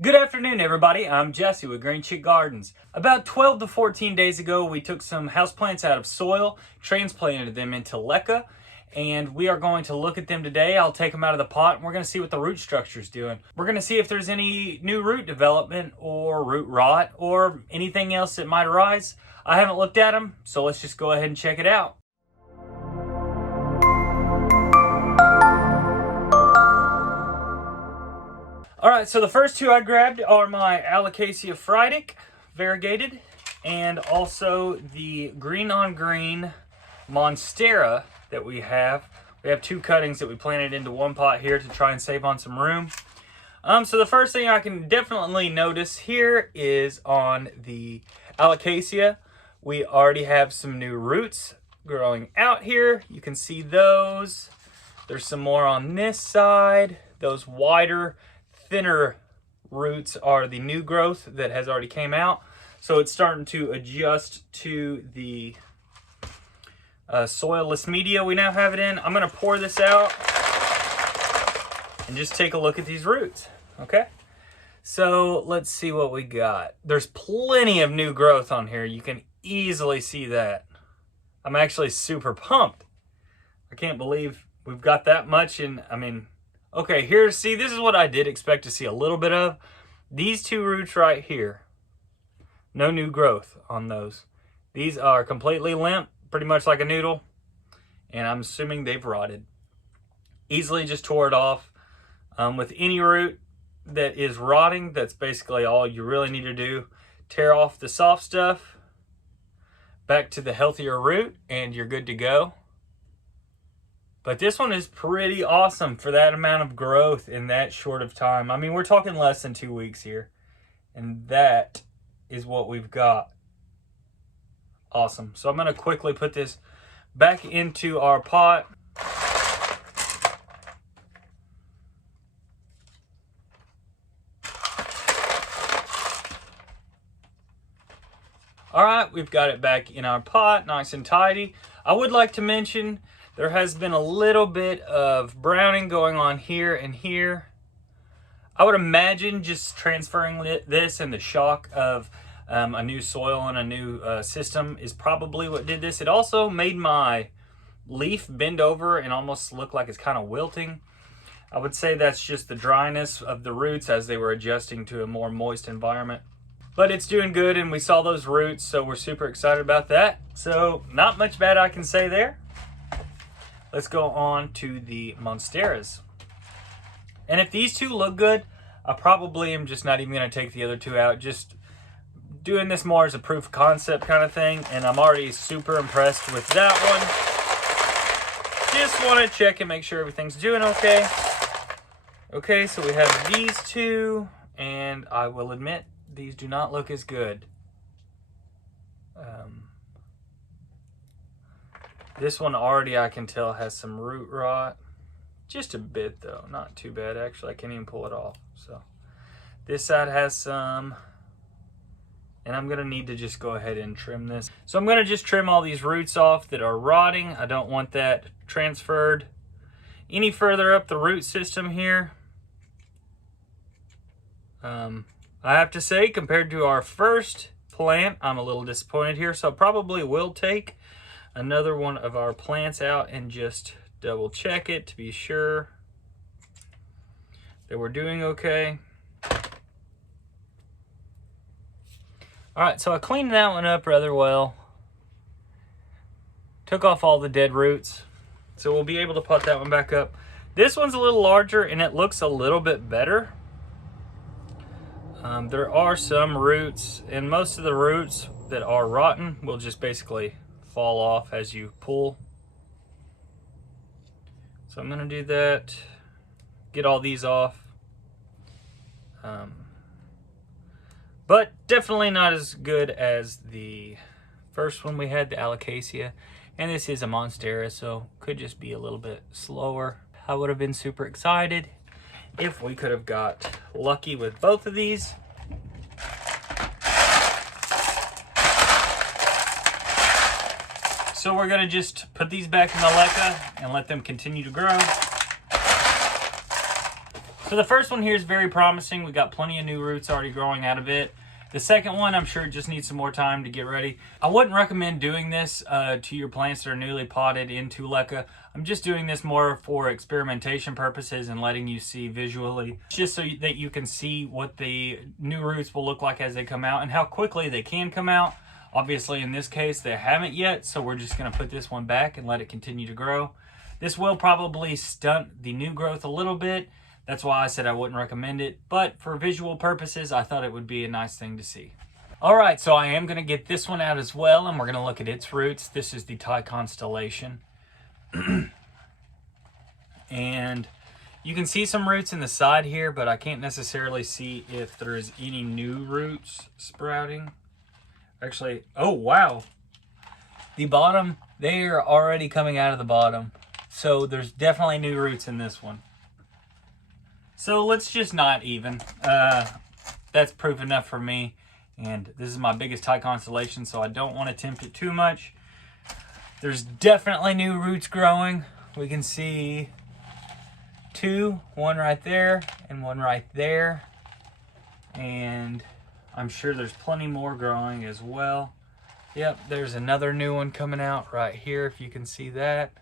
Good afternoon, everybody. I'm Jesse with Green Chick Gardens. About 12 to 14 days ago, we took some houseplants out of soil, transplanted them into Leca, and we are going to look at them today. I'll take them out of the pot, and we're going to see what the root structure is doing. We're going to see if there's any new root development or root rot or anything else that might arise. I haven't looked at them, so let's just go ahead and check it out. Alright, so the first two I grabbed are my alocasia friedic, variegated, and also the green on green Monstera that we have. We have two cuttings that we planted into one pot here to try and save on some room. So the first thing I can definitely notice here is on the alocasia, we already have some new roots growing out here. You can see those. There's some more on this side. Those wider, thinner roots are the new growth that has already came out. So it's starting to adjust to the soilless media we now have it in. I'm going to pour this out and just take a look at these roots. Okay, so let's see what we got. There's plenty of new growth on here. You can easily see that. I'm actually super pumped. I can't believe we've got that much. And I mean, okay, here, see, this is what I did expect to see a little bit of. These two roots right here, no new growth on those. These are completely limp, pretty much like a noodle, and I'm assuming they've rotted. Easily just tore it off. With any root that is rotting, that's basically all you really need to do. Tear off the soft stuff, back to the healthier root, and you're good to go. But this one is pretty awesome for that amount of growth in that short of time. I mean, we're talking less than 2 weeks here. And that is what we've got. Awesome. So I'm going to quickly put this back into our pot. All right, we've got it back in our pot, nice and tidy. I would like to mention there has been a little bit of browning going on here and here. I would imagine just transferring this and the shock of a new soil and a new system is probably what did this. It also made my leaf bend over and almost look like it's kind of wilting. I would say that's just the dryness of the roots as they were adjusting to a more moist environment. But it's doing good, and we saw those roots, so we're super excited about that. So not much bad I can say there. Let's go on to the Monsteras. And if these two look good, I probably am just not even going to take the other two out. Just doing this more as a proof of concept kind of thing. And I'm already super impressed with that one. Just want to check and make sure everything's doing okay. Okay, so we have these two. And I will admit, these do not look as good. This one already, I can tell, has some root rot. Just a bit, though. Not too bad, actually. I can't even pull it off. So this side has some. And I'm going to need to just go ahead and trim this. So I'm going to just trim all these roots off that are rotting. I don't want that transferred any further up the root system here. I have to say, compared to our first plant, I'm a little disappointed here. So I probably will take another one of our plants out and just double check it to be sure that we're doing okay. All right, so I cleaned that one up rather well. Took off all the dead roots. So we'll be able to put that one back up. This one's a little larger and it looks a little bit better. There are some roots, and most of the roots that are rotten will just basically fall off as you pull. So I'm going to do that, get all these off. But definitely not as good as the first one we had, the alocasia. And this is a Monstera, so could just be a little bit slower. I would have been super excited if we could have got lucky with both of these. So we're gonna just put these back in the Leca and let them continue to grow. So So the first one here is very promising. We got plenty of new roots already growing out of it. The second one, I'm sure, just needs some more time to get ready. I wouldn't recommend doing this to your plants that are newly potted into Leca. I'm just doing this more for experimentation purposes and letting you see visually, just so that you can see what the new roots will look like as they come out and how quickly they can come out. Obviously, in this case, they haven't yet, so we're just going to put this one back and let it continue to grow. This will probably stunt the new growth a little bit. That's why I said I wouldn't recommend it, but for visual purposes, I thought it would be a nice thing to see. All right, so I am going to get this one out as well, and we're going to look at its roots. This is the Thai constellation. And you can see some roots in the side here, but I can't necessarily see if there's any new roots sprouting. Actually, oh wow. The bottom, they are already coming out of the bottom. So there's definitely new roots in this one. So let's just not even. That's proof enough for me. And this is my biggest Thai constellation, so I don't want to tempt it too much. There's definitely new roots growing. We can see two, one right there and one right there. And I'm sure there's plenty more growing as well. Yep, there's another new one coming out right here, if you can see that.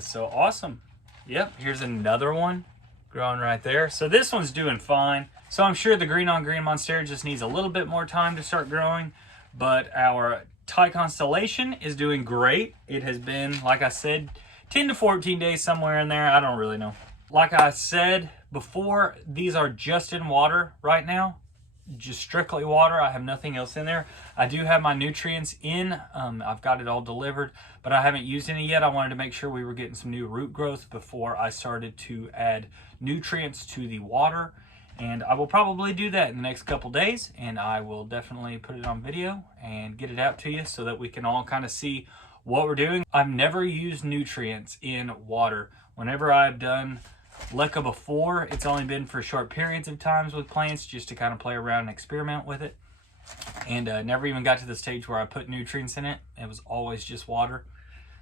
So awesome. Yep, here's another one growing right there. So this one's doing fine. So I'm sure the green on green Monstera just needs a little bit more time to start growing, but our Thai constellation is doing great. It has been, like I said, 10 to 14 days, somewhere in there. I don't really know. Like I said before, these are just in water right now. Just strictly water. I have nothing else in there. I do have my nutrients in. I've got it all delivered, but I haven't used any yet. I wanted to make sure we were getting some new root growth before I started to add nutrients to the water. And I will probably do that in the next couple days, and I will definitely put it on video and get it out to you so that we can all kind of see what we're doing. I've never used nutrients in water. Whenever I've done Leca before, it's only been for short periods of times with plants, just to kind of play around and experiment with it. And never even got to the stage where I put nutrients in it. It was always just water.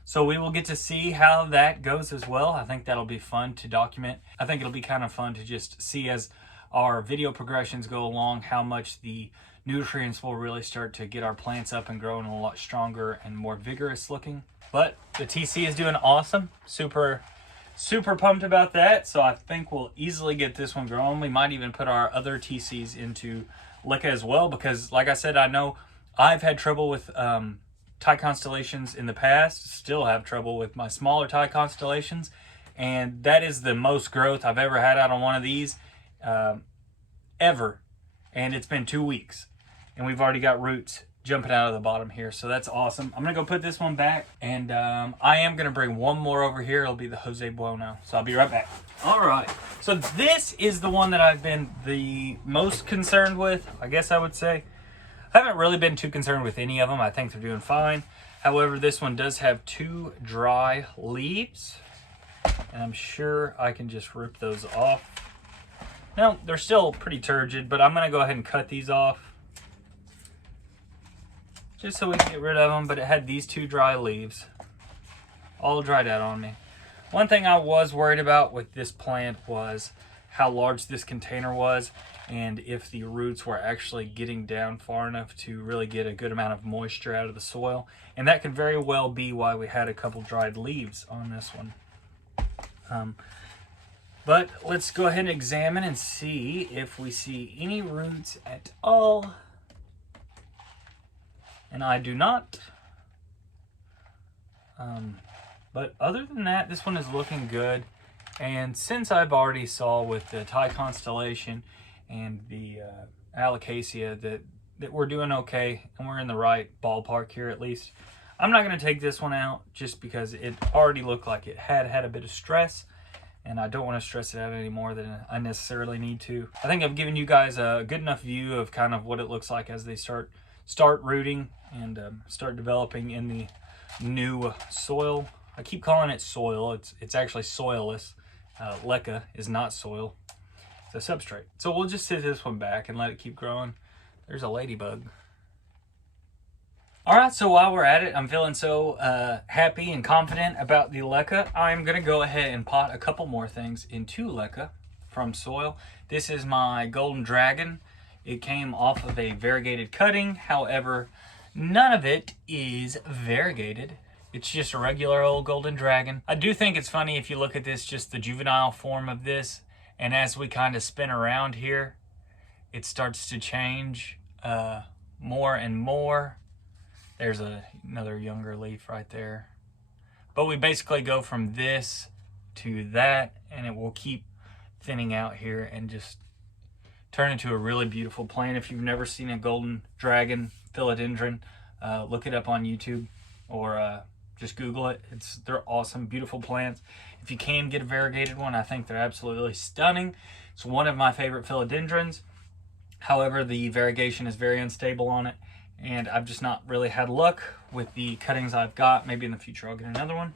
So we will get to see how that goes as well. I think that'll be fun to document. I think it'll be kind of fun to just see as our video progressions go along how much the nutrients will really start to get our plants up and growing a lot stronger and more vigorous looking. But the TC is doing awesome. Super pumped about that. So I think we'll easily get this one growing. We might even put our other TCs into Leca as well, because like I said, I know I've had trouble with Thai constellations in the past, still have trouble with my smaller Thai constellations, and that is the most growth I've ever had out on one of these ever, and it's been 2 weeks, and we've already got roots jumping out of the bottom here, so that's awesome. I'm gonna go put this one back, and I am gonna bring one more over here. It'll be the Jose Bueno, so I'll be right back. All right, so this is the one that I've been the most concerned with, I guess I would say. I haven't really been too concerned with any of them. I think they're doing fine. However, this one does have 2 dry leaves, and I'm sure I can just rip those off. No, they're still pretty turgid, but I'm gonna go ahead and cut these off just so we can get rid of them. But it had these 2 dry leaves all dried out on me. One thing I was worried about with this plant was how large this container was, and if the roots were actually getting down far enough to really get a good amount of moisture out of the soil. And that could very well be why we had a couple dried leaves on this one. But let's go ahead and examine and see if we see any roots at all. And I do not. But other than that, this one is looking good. And since I've already saw with the Thai constellation and the alocasia that we're doing okay, and we're in the right ballpark here at least, I'm not going to take this one out just because it already looked like it had a bit of stress. And I don't want to stress it out any more than I necessarily need to. I think I've given you guys a good enough view of kind of what it looks like as they start rooting and start developing in the new soil. I keep calling it soil. It's actually soilless. Leca is not soil. It's a substrate. So we'll just sit this one back and let it keep growing. There's a ladybug. All right, so while we're at it, I'm feeling so happy and confident about the Leca. I'm gonna go ahead and pot a couple more things into Leca. from soil. This is my golden dragon. It came off of a variegated cutting. However, none of it is variegated. It's just a regular old golden dragon. I do think it's funny if you look at this, just the juvenile form of this, and as we kind of spin around here, it starts to change more and more. There's another younger leaf right there. But we basically go from this to that, and it will keep thinning out here and just turn into a really beautiful plant. If you've never seen a golden dragon philodendron, look it up on YouTube or just Google it. They're awesome, beautiful plants. If you can get a variegated one, I think they're absolutely stunning. It's one of my favorite philodendrons. However, the variegation is very unstable on it, and I've just not really had luck with the cuttings I've got. Maybe in the future I'll get another one.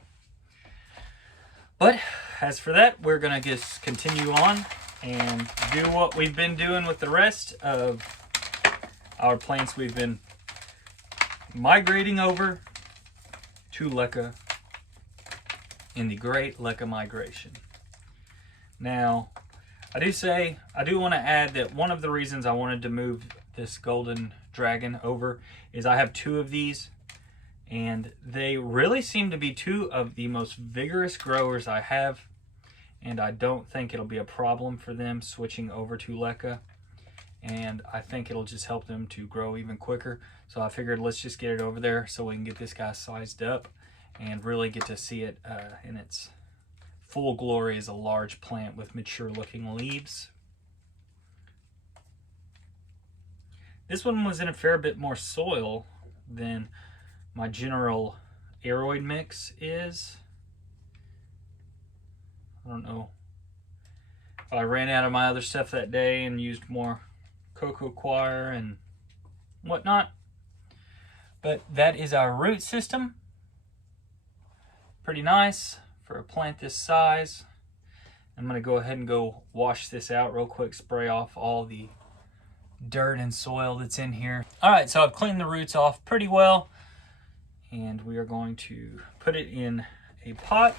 But as for that, we're gonna just continue on and do what we've been doing with the rest of our plants. We've been migrating over to Leca in the Great Leca Migration. Now, I do want to add that one of the reasons I wanted to move this golden dragon over is I have two of these, and they really seem to be two of the most vigorous growers I have, and I don't think it'll be a problem for them switching over to Leca, and I think it'll just help them to grow even quicker. So I figured let's just get it over there so we can get this guy sized up and really get to see it in its full glory as a large plant with mature looking leaves. This one was in a fair bit more soil than my general aeroid mix is. I don't know if I ran out of my other stuff that day and used more cocoa coir and whatnot. But that is our root system. Pretty nice for a plant this size. I'm going to go ahead and go wash this out real quick, spray off all the dirt and soil that's in here. All right, so I've cleaned the roots off pretty well, and we are going to put it in a pot.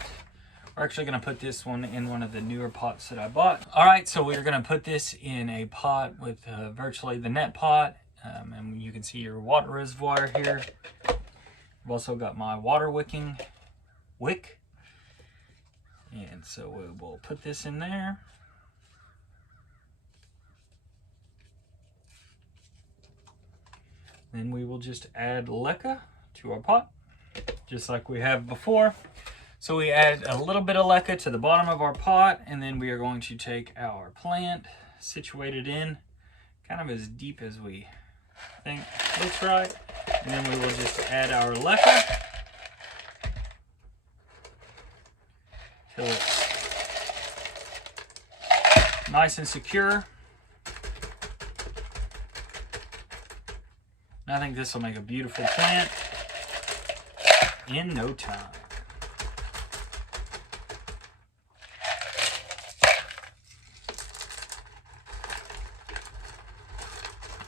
We're actually going to put this one in one of the newer pots that I bought. All right, so we're going to put this in a pot with virtually the net pot, and you can see your water reservoir here. I've also got my water wick, and so we will put this in there. Then we will just add Leca to our pot, just like we have before. So we add a little bit of Leca to the bottom of our pot, and then we are going to take our plant, situate it in kind of as deep as we think looks right. And then we will just add our Leca till it's nice and secure. I think this will make a beautiful plant in no time.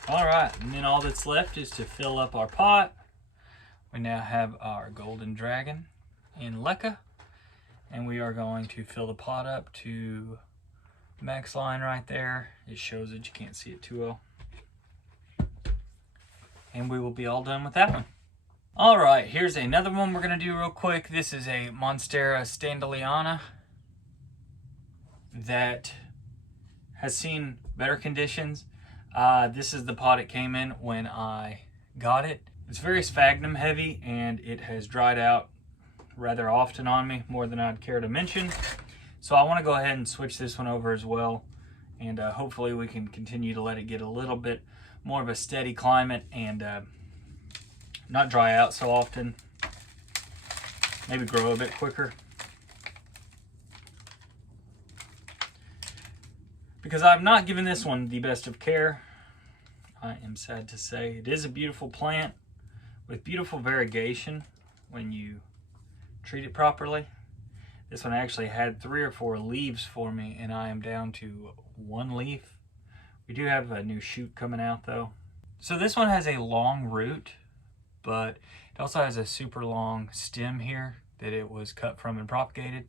All right, and then all that's left is to fill up our pot. We now have our golden dragon in Leca, and we are going to fill the pot up to max line right there. It shows it, you can't see it too well. And we will be all done with that one. All right, here's another one we're gonna do real quick. This is a Monstera standeliana that has seen better conditions. This is the pot it came in when I got it. It's very sphagnum heavy, and it has dried out rather often on me, more than I'd care to mention. So I want to go ahead and switch this one over as well, and hopefully we can continue to let it get a little bit more of a steady climate and not dry out so often. Maybe grow a bit quicker. Because I'm not giving this one the best of care, I am sad to say. It is a beautiful plant with beautiful variegation when you treat it properly. This one actually had 3 or 4 leaves for me, and I am down to 1 leaf. We do have a new shoot coming out though. So this one has a long root, but it also has a super long stem here that it was cut from and propagated.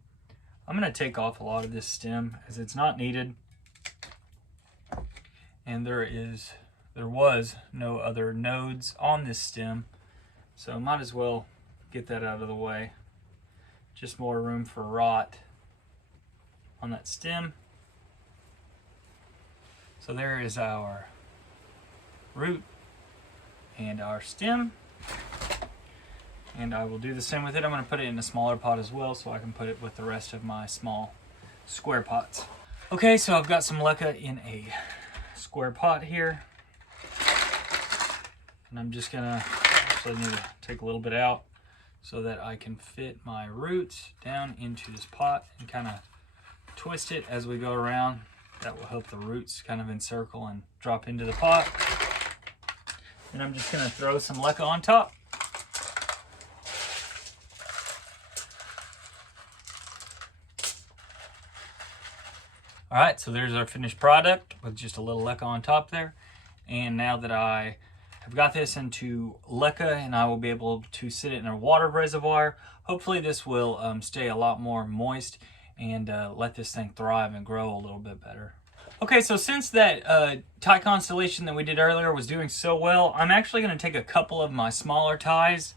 I'm going to take off a lot of this stem as it's not needed. and there was no other nodes on this stem, so might as well get that out of the way. Just more room for rot on that stem. So there is our root and our stem, and I will do the same with it. I'm going to put it in a smaller pot as well so I can put it with the rest of my small square pots. Okay, so I've got some leca in a square pot here, and I'm just gonna actually need to take a little bit out so that I can fit my roots down into this pot and kind of twist it as we go around. That will help the roots kind of encircle and drop into the pot. And I'm just gonna throw some leca on top. All right, so there's our finished product with just a little leca on top there. And now that I have got this into leca, and I will be able to sit it in a water reservoir, hopefully this will stay a lot more moist and let this thing thrive and grow a little bit better. Okay, so since that tie constellation that we did earlier was doing so well, I'm actually going to take a couple of my smaller ties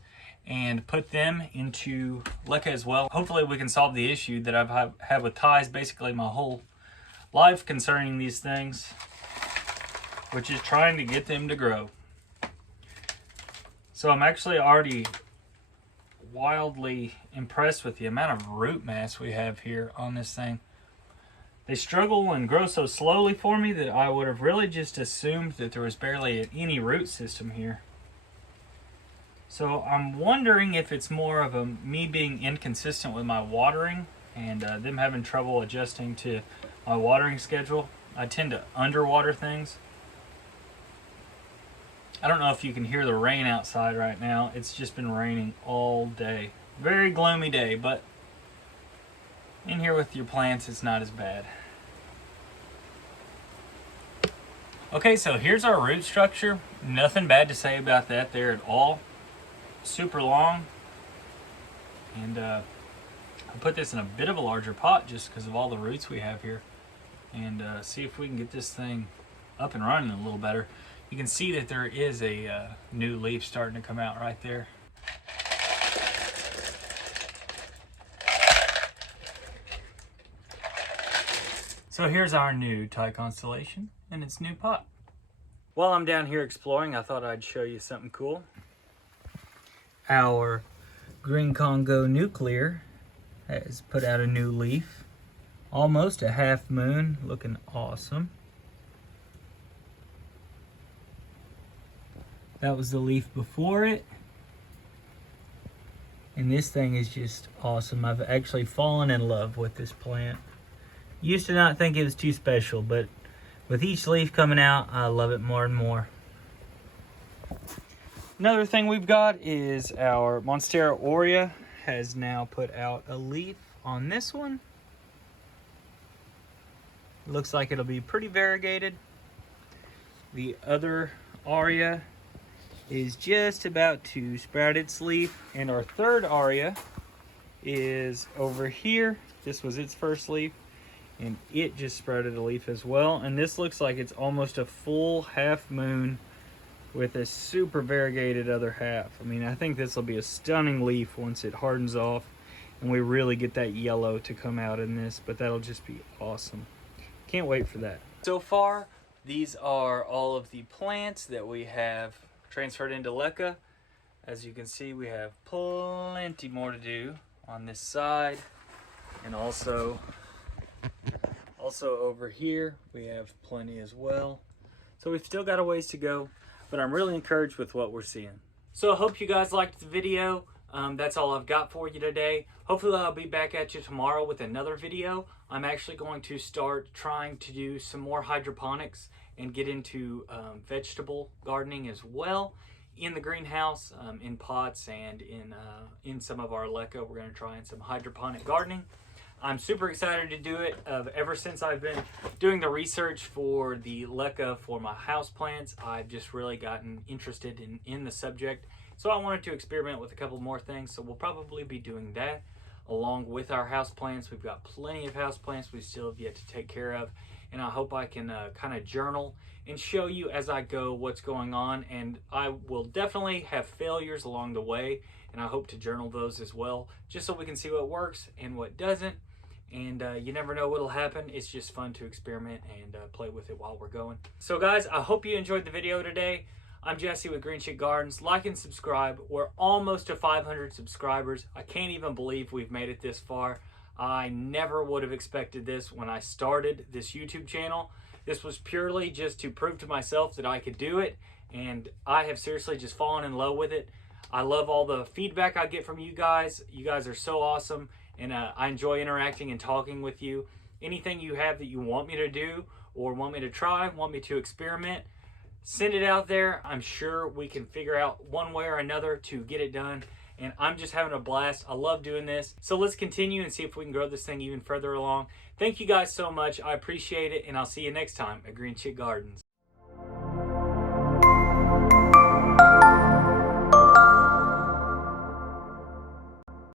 and put them into leca as well. Hopefully we can solve the issue that I've had with ties basically my whole life concerning these things, which is trying to get them to grow. So I'm actually already wildly impressed with the amount of root mass we have here on this thing. They struggle and grow so slowly for me that I would have really just assumed that there was barely any root system here. So I'm wondering if it's more of me being inconsistent with my watering and them having trouble adjusting to my watering schedule. I tend to underwater things. I don't know if you can hear the rain outside right now. It's just been raining all day. Very gloomy day, but in here with your plants, it's not as bad. Okay, so here's our root structure. Nothing bad to say about that there at all. Super long. And I put this in a bit of a larger pot just because of all the roots we have here. And see if we can get this thing up and running a little better. You can see that there is a new leaf starting to come out right there. So here's our new tie constellation in its new pot. While I'm down here exploring, I thought I'd show you something cool. Our green Congo nuclear has put out a new leaf. Almost a half moon, looking awesome. That was the leaf before it. And this thing is just awesome. I've actually fallen in love with this plant. Used to not think it was too special, but with each leaf coming out, I love it more and more. Another thing we've got is our Monstera aurea has now put out a leaf on this one. Looks like it'll be pretty variegated. The other aurea is just about to sprout its leaf, and our third aurea is over here. This was its first leaf, and it just sprouted a leaf as well. And this looks like it's almost a full half moon with a super variegated other half. I mean, I think this will be a stunning leaf once it hardens off and we really get that yellow to come out in this, but that'll just be awesome. Can't wait for that. So far, these are all of the plants that we have transferred into leca. As you can see, we have plenty more to do on this side, and also over here we have plenty as well. So we've still got a ways to go, but I'm really encouraged with what we're seeing. So I hope you guys liked the video. That's all I've got for you today. Hopefully I'll be back at you tomorrow with another video. I'm actually going to start trying to do some more hydroponics and get into vegetable gardening as well in the greenhouse, in pots, and in some of our leca. We're going to try in some hydroponic gardening. I'm super excited to do it. Ever since I've been doing the research for the leca for my houseplants, I've just really gotten interested in the subject. So I wanted to experiment with a couple more things. So we'll probably be doing that along with our houseplants. We've got plenty of houseplants we still have yet to take care of. and I hope I can kind of journal and show you as I go what's going on. And I will definitely have failures along the way, and I hope to journal those as well, just so we can see what works and what doesn't. And you never know what'll happen. It's just fun to experiment and play with it while we're going. So guys, I hope you enjoyed the video today. I'm Jesse with Green Chick Gardens. Like and subscribe. We're almost to 500 subscribers. I can't even believe we've made it this far. I never would have expected this when I started this YouTube channel. This was purely just to prove to myself that I could do it, and I have seriously just fallen in love with it. I love all the feedback I get from you guys. You guys are so awesome, and I enjoy interacting and talking with you. Anything you have that you want me to do or want me to try, want me to experiment, send it out there. I'm sure we can figure out one way or another to get it done. And I'm just having a blast. I love doing this. So let's continue and see if we can grow this thing even further along. Thank you guys so much. I appreciate it. And I'll see you next time at Green Chick Gardens.